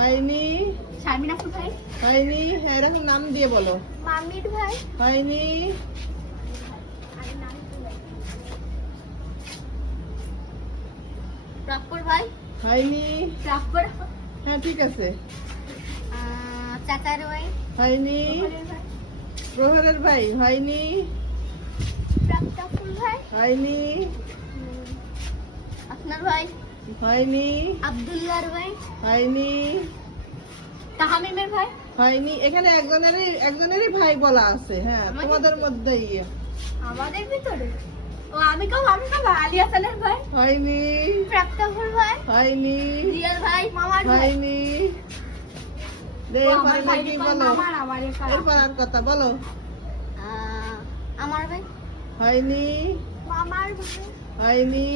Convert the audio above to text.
হয়নি। শারমিন আফরোজ ভাই। হয়নি। হ্যাঁ, এরকম নাম দিয়ে বলো। মামির ভাই। হয়নি। রাপ্পর ভাই। হয়নি। রাপ্পর। হ্যাঁ, ঠিক আছে। চাচার ভাই। হয়নি। প্রহরের ভাই। হয়নি। প্রাপ্তাফুল ভাই। হয়নি। আপনার ভাই। হয়নি। আব্দুল্লাহর ভাই। হয়নি। তাহামিমের ভাই। হয়নি। এখানে একজনেরই ভাই বলা আছে। হ্যাঁ, তোমাদের মধ্যেই। আমাদের ভিতরে ও আমি কম আলী হাসানের ভাই। হয়নি। প্রাপ্তাফুল ভাই। হয়নি। রিয়ার ভাই। মামার ভাই। হয়নি। আমার ভাই কি কোন বলো? মামার আমার এরপর আর কথা বলো। আমার ভাই। হয়নি। মামার ভাই। হয়নি।